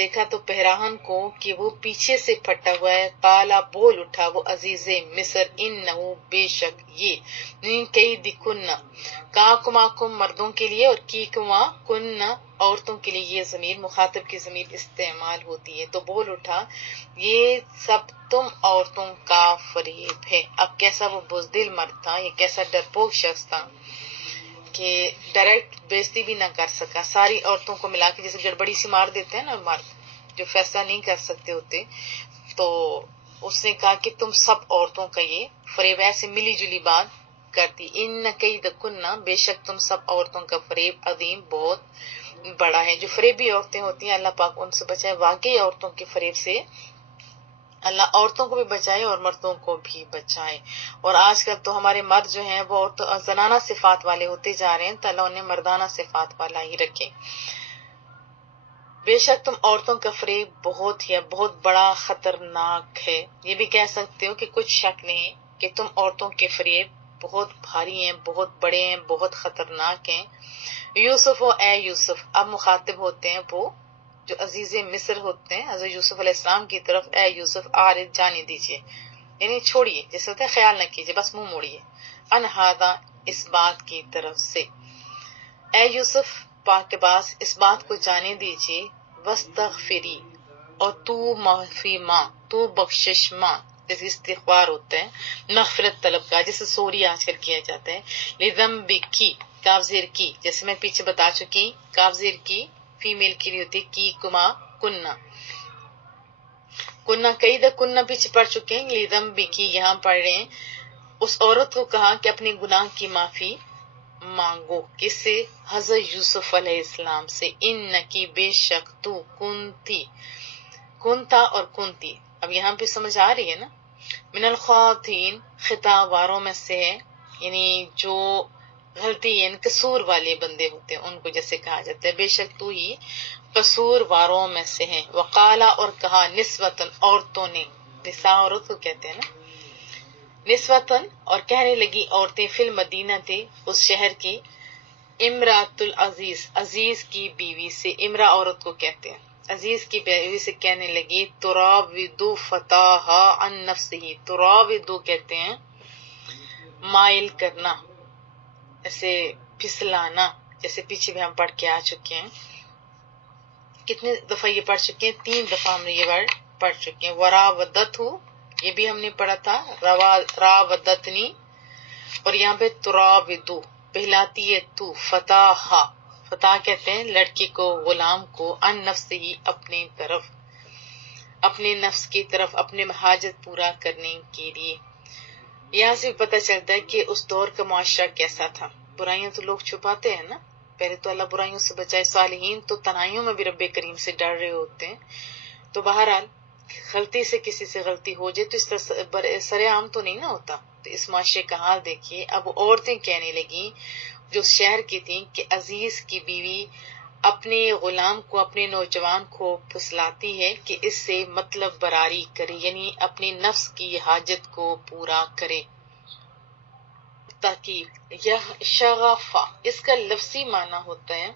دیکھا تو پہراہن کو کہ وہ پیچھے سے پھٹا ہوا ہے، قالا بول اٹھا وہ عزیز مصر، انہو بے شک یہ، من کیدکن کاکماکم مردوں کے لیے اور کیکما کن عورتوں کے لیے، یہ ضمیر مخاطب کی ضمیر استعمال ہوتی ہے، تو بول اٹھا یہ سب تم عورتوں کا فریب ہے۔ اب کیسا وہ بزدل مرد تھا، یہ کیسا ڈرپوک شخص تھا کہ ڈائریکٹ بےزتی بھی نہ کر سکا، ساری عورتوں کو ملا کے جیسے گڑبڑی سی مار دیتے ہیں نا مرد جو فیصلہ نہیں کر سکتے ہوتے، تو اس نے کہا کہ تم سب عورتوں کا یہ فریب، ایسے ملی جلی بات کرتی، ان کیدکن بے شک تم سب عورتوں کا فریب عظیم بہت بڑا ہے۔ جو فریبی عورتیں ہوتی ہیں اللہ پاک ان سے بچائے، واقعی عورتوں کے فریب سے اللہ عورتوں کو بھی بچائے اور مردوں کو بھی بچائے۔ اور آج کل تو ہمارے مرد جو ہیں وہ زنانہ صفات والے ہوتے جا رہے ہیں، تو اللہ انہیں مردانہ صفات والا ہی رکھے۔ بے شک تم عورتوں کا فریب بہت بڑا خطرناک ہے۔ یہ بھی کہہ سکتے ہو کہ کچھ شک نہیں کہ تم عورتوں کے فریب بہت بھاری ہیں، بہت بڑے ہیں، بہت خطرناک ہیں۔ یوسف و اے یوسف، اب مخاطب ہوتے ہیں وہ جو عزیز مصر ہوتے ہیں حضرت یوسف علیہ السلام کی طرف، اے یوسف آرد جانے دیجئے، یعنی چھوڑیے، جیسے ہوتا ہے خیال نہ کیجئے، بس منہ موڑیے، ان ہذا اس بات کی طرف سے، اے یوسف پاک کے پاس اس بات کو جانے دیجئے، واستغفری اور تو معافی ماں، تو بخشش ماں، جیسے استغفار ہوتا ہے مغفرت طلب کا، جیسے سوری آج کل کیا جاتا ہے، لذنبکی کاف زیر کی، جیسے میں پیچھے بتا چکی، کاف زیر کی فیمیل کے لیے ہوتی کی کما کننا، کننا قید کننا پیچھے پڑھ چکے ہیں، لذنبکی یہاں پڑھ رہے ہیں۔ اس عورت کو کہا کہ اپنے گناہ کی معافی مانگو، کس سے؟ حضرت یوسف علیہ السلام سے، انکی بے شک تو کنتا اور کنتی، اب یہاں پہ سمجھ آ رہی ہے نا، من الخاطئین خطا واروں میں سے ہے، یعنی جو غلطی یعنی قصور والے بندے ہوتے ہیں ان کو جیسے کہا جاتا ہے، بے شک تو ہی قصور واروں میں سے ہیں۔ وقالا اور کہا نسوتن عورتوں نے، نساء عورت کو کہتے ہیں نا، نسوتن اور کہنے لگی عورتیں، فی المدینہ تھے اس شہر کی، امرات العزیز عزیز کی بیوی سے، امرا عورت کو کہتے ہیں، عزیز کی بیوی سے کہنے لگی، تراودو فتاہا عن نفسہی، تراودو کہتے ہیں مائل کرنا، ایسے پھسلانا، جیسے پیچھے بھی ہم پڑھ کے آ چکے ہیں، کتنے دفعہ یہ پڑھ چکے ہیں، 3 دفعہ ہم نے یہ ورڈ پڑھ چکے ہیں، وراودتہ یہ بھی ہم نے پڑھا تھا، راودتنی، اور یہاں پہ تراودو پہلاتی ہے تو، فتاہا فتح کہتے ہیں لڑکی کو، غلام کو، ان نفس ہی اپنے طرف، اپنے نفس کی طرف، اپنے حاجت پورا کرنے کے لیے۔ یہاں سے پتہ چلتا ہے کہ اس دور کا معاشرہ کیسا تھا، برائیاں تو لوگ چھپاتے ہیں نا، پہلے تو اللہ برائیوں سے بچائے، صالحین تو تنہائیوں میں بھی رب کریم سے ڈر رہے ہوتے ہیں، تو بہرحال غلطی سے کسی سے غلطی ہو جائے تو اس طرح سر عام تو نہیں نہ ہوتا، تو اس معاشرے کا حال دیکھیے۔ اب عورتیں کہنے لگیں جو شہر کی تھیں کہ عزیز کی بیوی اپنے غلام کو، اپنے نوجوان کو پھسلاتی ہے کہ اس سے مطلب براری کرے، یعنی اپنی نفس کی حاجت کو پورا کرے، تاکہ یہ شغفہ اس کا لفظی معنی ہوتا ہے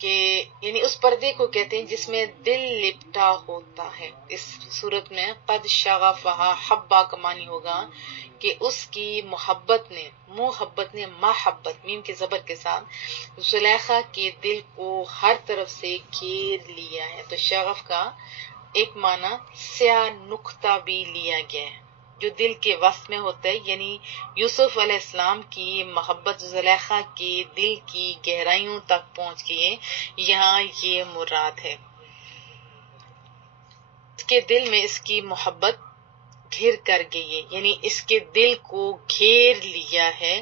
کہ یعنی اس پردے کو کہتے ہیں جس میں دل لپٹا ہوتا ہے، اس صورت میں قد شغفہا حبا کا معنی ہوگا کہ اس کی محبت نے محبت میم کے زبر کے ساتھ زلیخا کے دل کو ہر طرف سے گھیر لیا ہے، تو شغف کا ایک معنی سیاہ نقطہ بھی لیا گیا ہے جو دل کے وسط میں ہوتا ہے، یعنی یوسف علیہ السلام کی محبت زلیخا کے دل کی گہرائیوں تک پہنچ گئی ہے، یہاں یہ مراد ہے، اس کے دل میں اس کی محبت گھر کر گئی ہے، یعنی اس کے دل کو گھیر لیا ہے،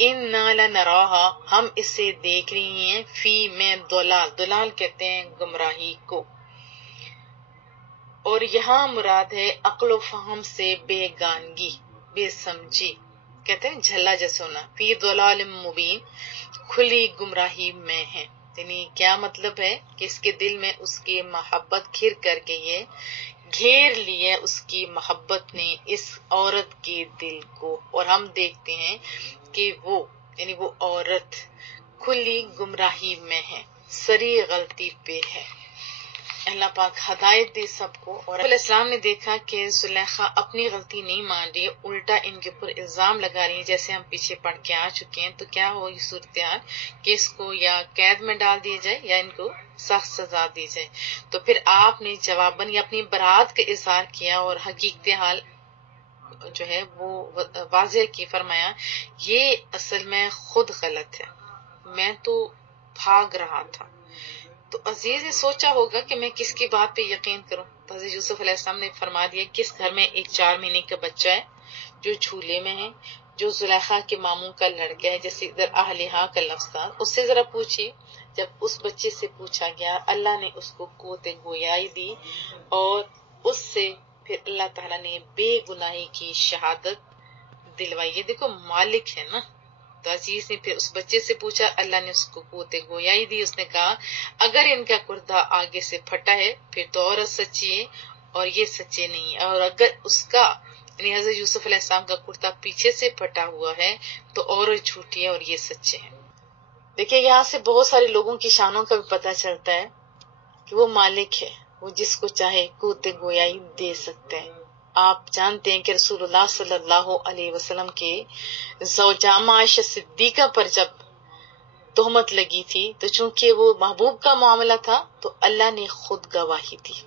اِنَّا لَنَرَاهَا ہم اسے دیکھ رہی ہیں، فی میں دلال کہتے ہیں گمراہی کو، اور یہاں مراد ہے عقل و فہم سے بے گانگی، بے سمجھی، کہتے ہیں جھلا جیسے ہونا، فی ضلال مبین کھلی گمراہی میں ہے، یعنی کیا مطلب ہے کہ اس کے دل میں اس کی محبت گھر کر گئی ہے، گھیر لیا اس کی محبت نے اس عورت کے دل کو، اور ہم دیکھتے ہیں کہ وہ یعنی وہ عورت کھلی گمراہی میں ہے، سری غلطی پہ ہے۔ اللہ پاک ہدایت دے سب کو۔ اور علیہ السلام نے دیکھا کہ زلیخا اپنی غلطی نہیں مان رہی ہے، الٹا ان کے اوپر الزام لگا رہی ہے، جیسے ہم پیچھے پڑھ کے آ چکے ہیں۔ تو کیا ہوگی صورتحال کہ اس کو یا قید میں ڈال دیا جائے یا ان کو سخت سزا دی جائے۔ تو پھر آپ نے جواباً یا اپنی برات کا اظہار کیا اور حقیقت حال جو ہے وہ واضح کی، فرمایا یہ اصل میں خود غلط ہے، میں تو بھاگ رہا تھا۔ تو عزیز نے سوچا ہوگا کہ میں کس کی بات پہ یقین کروں۔ تو حضرت یوسف علیہ السلام نے فرما دیا کس گھر میں ایک 4 مہینے کا بچہ ہے جو جھولے میں ہے، جو زلیخا کے ماموں کا لڑکا ہے، جیسے ادھر اہلیہ کا لفظ تھا، اس سے ذرا پوچھیے۔ جب اس بچے سے پوچھا گیا، اللہ نے اس کو قوت گویائی دی اور اس سے پھر اللہ تعالیٰ نے بے گناہی کی شہادت دلوائی۔ یہ دیکھو مالک ہے نا۔ تو عزیز نے پھر اس بچے سے پوچھا، اللہ نے اس کو قوت گویائی دی۔ اس نے کہا اگر ان کا کردہ آگے سے پھٹا ہے پھر تو عورت سچی ہے اور یہ سچے نہیں ہے، اور اگر اس کا یعنی حضرت یوسف علیہ السلام کا کرتا پیچھے سے پھٹا ہوا ہے تو عورت جھوٹی ہے اور یہ سچے ہیں۔ دیکھیں یہاں سے بہت سارے لوگوں کی شانوں کا بھی پتہ چلتا ہے کہ وہ مالک ہے، وہ جس کو چاہے قوت گویائی دے سکتے ہیں۔ آپ جانتے ہیں کہ رسول اللہ صلی اللہ علیہ وسلم کے زوجہ عائشہ صدیقہ پر جب تہمت لگی تھی تو چونکہ وہ محبوب کا معاملہ تھا تو اللہ نے خود گواہی دی،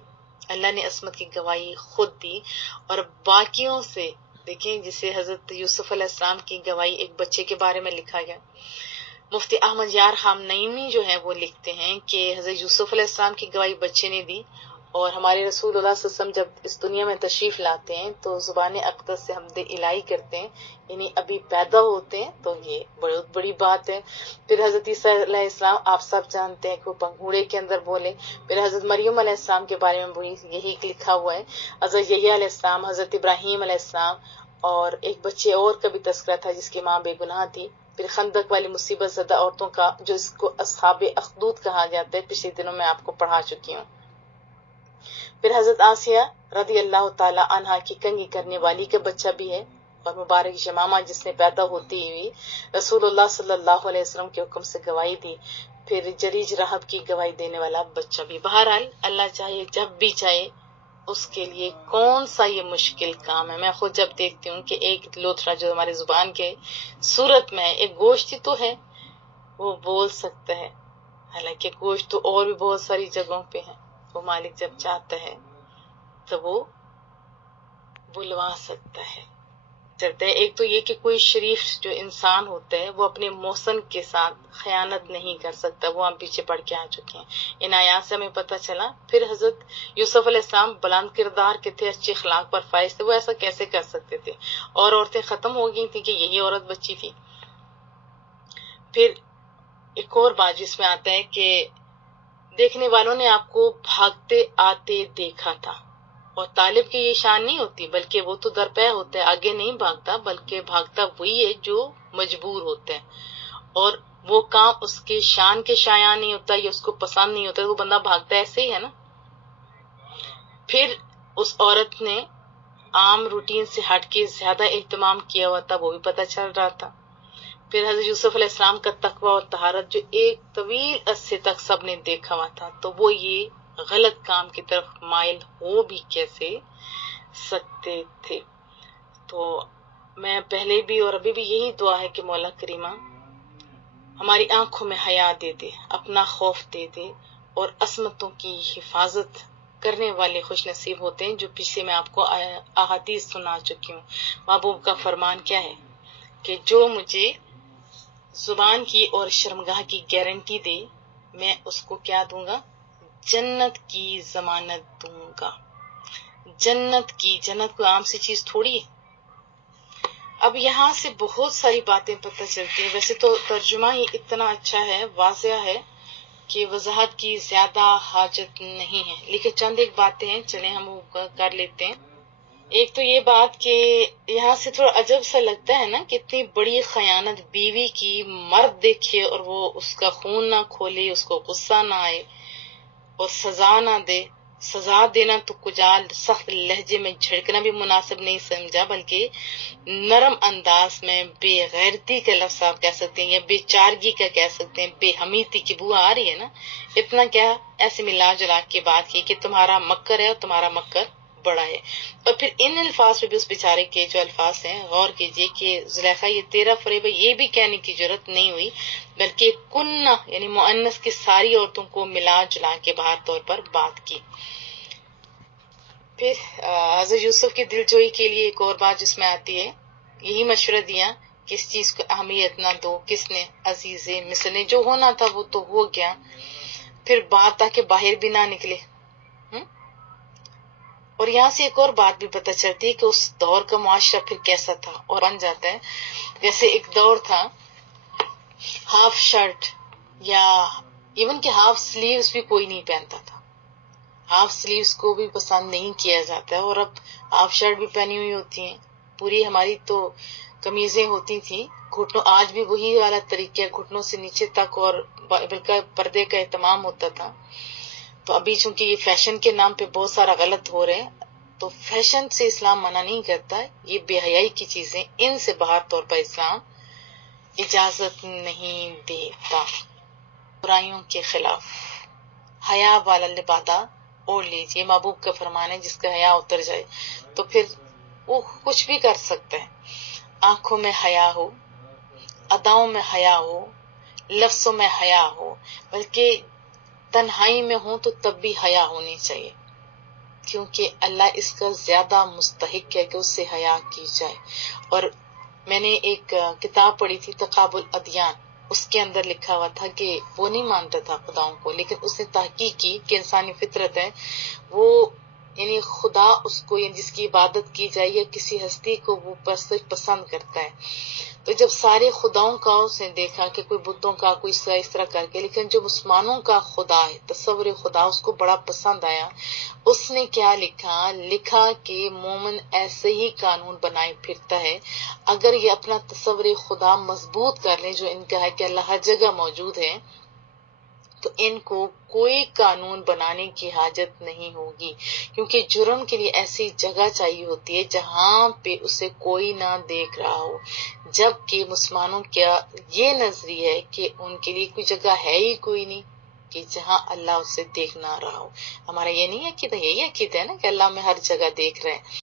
اللہ نے عصمت کی گواہی خود دی۔ اور باقیوں سے دیکھیں جسے حضرت یوسف علیہ السلام کی گواہی ایک بچے کے بارے میں لکھا گیا، مفتی احمد یار خان نعیمی جو ہیں وہ لکھتے ہیں کہ حضرت یوسف علیہ السلام کی گواہی بچے نے دی، اور ہمارے رسول اللہ صلی اللہ علیہ وسلم جب اس دنیا میں تشریف لاتے ہیں تو زبان اقدس سے حمد الہی کرتے ہیں، یعنی ابھی پیدا ہوتے ہیں، تو یہ بہت بڑی بات ہے۔ پھر حضرت عیسیٰ علیہ السلام آپ سب جانتے ہیں کہ وہ پنگھوڑے کے اندر بولے۔ پھر حضرت مریم علیہ السلام کے بارے میں یہی لکھا ہوا ہے، حضرت یحییٰ علیہ السلام، حضرت ابراہیم علیہ السلام، اور ایک بچے اور کا بھی تذکرہ تھا جس کی ماں بے گناہ تھی۔ پھر خندق والی مصیبت زدہ عورتوں کا جو اس کو اصحاب اخدود کہا جاتا ہے، پچھلے دنوں میں آپ کو پڑھا چکی ہوں۔ پھر حضرت آسیہ رضی اللہ تعالی عنہا کی کنگھی کرنے والی کا بچہ بھی ہے، اور مبارک شمامہ جس نے پیدا ہوتی ہوئی رسول اللہ صلی اللہ علیہ وسلم کے حکم سے گواہی دی، پھر جریج رحب کی گواہی دینے والا بچہ بھی۔ بہرحال اللہ چاہے جب بھی چاہے اس کے لیے کون سا یہ مشکل کام ہے۔ میں خود جب دیکھتی ہوں کہ ایک لوتھڑا جو ہمارے زبان کے صورت میں ہے، ایک گوشت تو ہے، وہ بول سکتا ہے، حالانکہ گوشت تو اور بھی بہت ساری جگہوں پہ ہے، وہ مالک جب چاہتا ہے تو وہ بلوا سکتا ہے۔ چلتے ہیں، ایک تو یہ کہ کوئی شریف جو انسان ہوتا ہے وہ اپنے محسن کے ساتھ خیانت نہیں کر سکتا، وہ ہم پیچھے پڑھ کے آ چکے ہیں، ان آیات سے ہمیں پتہ چلا۔ پھر حضرت یوسف علیہ السلام بلند کردار کے تھے، اچھے اخلاق پر فائز تھے، وہ ایسا کیسے کر سکتے تھے؟ اور عورتیں ختم ہو گئی تھیں کہ یہی عورت بچی تھی؟ پھر ایک اور بات جس میں آتا ہے کہ دیکھنے والوں نے آپ کو بھاگتے آتے دیکھا تھا، اور طالب کی یہ شان نہیں ہوتی بلکہ وہ تو درپے ہوتا ہے، آگے نہیں بھاگتا بلکہ بھاگتا وہی ہے جو مجبور ہوتا ہے، اور وہ کام اس کے شان کے شایان نہیں ہوتا یا اس کو پسند نہیں ہوتا، وہ بندہ بھاگتا ایسے ہی ہے نا۔ پھر اس عورت نے عام روٹین سے ہٹ کے زیادہ اہتمام کیا ہوا تھا، وہ بھی پتہ چل رہا تھا۔ پھر حضرت یوسف علیہ السلام کا تقوی اور طہارت جو ایک طویل عرصے تک سب نے دیکھا ہوا تھا، تو وہ یہ غلط کام کی طرف مائل ہو بھی کیسے سکتے تھے؟ تو میں پہلے بھی اور ابھی بھی یہی دعا ہے کہ مولا کریمہ ہماری آنکھوں میں حیا دے دے، اپنا خوف دے دے، اور عصمتوں کی حفاظت کرنے والے خوش نصیب ہوتے ہیں، جو پچھلے میں آپ کو احادیث سنا چکی ہوں۔ محبوب کا فرمان کیا ہے کہ جو مجھے زبان کی اور شرمگاہ کی گارنٹی دے، میں اس کو کیا دوں گا؟ جنت کی ضمانت دوں گا۔ جنت کوئی عام سی چیز تھوڑی ہے۔ اب یہاں سے بہت ساری باتیں پتہ چلتی ہیں، ویسے تو ترجمہ ہی اتنا اچھا ہے، واضح ہے کہ وضاحت کی زیادہ حاجت نہیں ہے، لیکن چند ایک باتیں ہیں، چلیں ہم وہ کر لیتے ہیں۔ ایک تو یہ بات کہ یہاں سے تھوڑا عجب سا لگتا ہے نا کہ اتنی بڑی خیانت بیوی کی، مرد دیکھے اور وہ اس کا خون نہ کھولے، اس کو غصہ نہ آئے اور سزا نہ دے، سزا دینا تو کجال سخت لہجے میں جھڑکنا بھی مناسب نہیں سمجھا، بلکہ نرم انداز میں بے غیرتی کا لفظ آپ کہہ سکتے ہیں یا بے چارگی کا کہہ سکتے ہیں، بے حمیتی کی بو آ رہی ہے نا، اتنا کیا ایسے ملا جلا کے بات کی کہ تمہارا مکر ہے اور تمہارا مکر بڑا ہے۔ اور پھر ان الفاظ پہ بھی اس بیچارے کے جو الفاظ ہیں غور کیجئے کہ زلیخا یہ تیرا فریب ہے، یہ بھی کہنے کی ضرورت نہیں ہوئی، بلکہ کنہ یعنی مؤنث کی ساری عورتوں کو ملا جلا کے باہر طور پر بات کی۔ پھر حضرت یوسف کی دلجوئی کے لیے ایک اور بات جس میں آتی ہے، یہی مشورہ دیا کہ اس چیز کو اہمیت نہ دو، کس نے؟ عزیز مصر نے، جو ہونا تھا وہ تو ہو گیا، پھر بات تاکہ باہر بھی نہ نکلے۔ اور یہاں سے ایک اور بات بھی پتہ چلتی ہے کہ اس دور کا معاشرہ پھر کیسا تھا اور بن جاتا ہے۔ جیسے ایک دور تھا ہاف شرٹ یا ایون کہ ہاف سلیوز بھی کوئی نہیں پہنتا تھا، ہاف سلیوز کو بھی پسند نہیں کیا جاتا ہے، اور اب ہاف شرٹ بھی پہنی ہوئی ہوتی ہیں، پوری ہماری تو قمیضیں ہوتی تھیں گھٹنوں، آج بھی وہی والا طریقہ ہے، گھٹنوں سے نیچے تک اور بلکہ پردے کا اہتمام ہوتا تھا۔ تو ابھی چونکہ یہ فیشن کے نام پہ بہت سارا غلط ہو رہے ہیں، تو فیشن سے اسلام منع نہیں کرتا، یہ بے حیائی کی چیزیں ان سے باہر طور پر اسلام اجازت نہیں دیتا۔ برائیوں کے خلاف حیا والا لبادہ اوڑھ لیجیے، محبوب کا فرمان ہے جس کا حیا اتر جائے تو پھر وہ کچھ بھی کر سکتا ہے۔ آنکھوں میں حیا ہو، اداؤں میں حیا ہو، لفظوں میں حیا ہو، بلکہ تنہائی میں ہوں تو تب بھی حیا ہونی چاہیے، کیونکہ اللہ اس کا زیادہ مستحق ہے کہ اس سے حیا کی جائے۔ اور میں نے ایک کتاب پڑھی تھی تقابل الادیان، اس کے اندر لکھا ہوا تھا کہ وہ نہیں مانتا تھا خداؤں کو، لیکن اس نے تحقیق کی کہ انسانی فطرت ہے، وہ یعنی خدا اس کو یعنی جس کی عبادت کی جائے یا کسی ہستی کو وہ پسند کرتا ہے۔ تو جب سارے خداؤں کا اس نے دیکھا کہ کوئی بتوں کا کوئی اس طرح کر کے، لیکن جو مسلمانوں کا خدا ہے، تصور خدا اس کو بڑا پسند آیا۔ اس نے کیا لکھا کہ مومن ایسے ہی قانون بنائے پھرتا ہے، اگر یہ اپنا تصور خدا مضبوط کر لیں جو ان کا ہے کہ اللہ ہر جگہ موجود ہے، تو ان کو کوئی قانون بنانے کی حاجت نہیں ہوگی، کیونکہ جرم کے لیے ایسی جگہ چاہیے ہوتی ہے جہاں پہ اسے کوئی نہ دیکھ رہا ہو، جبکہ مسلمانوں کا یہ نظریہ ہے کہ ان کے لیے کوئی جگہ ہے ہی کوئی نہیں کہ جہاں اللہ اسے دیکھ نہ رہا ہو۔ ہمارا یہ نہیں عقیدہ، یہی عقیدہ ہے نا کہ اللہ میں ہر جگہ دیکھ رہے ہیں۔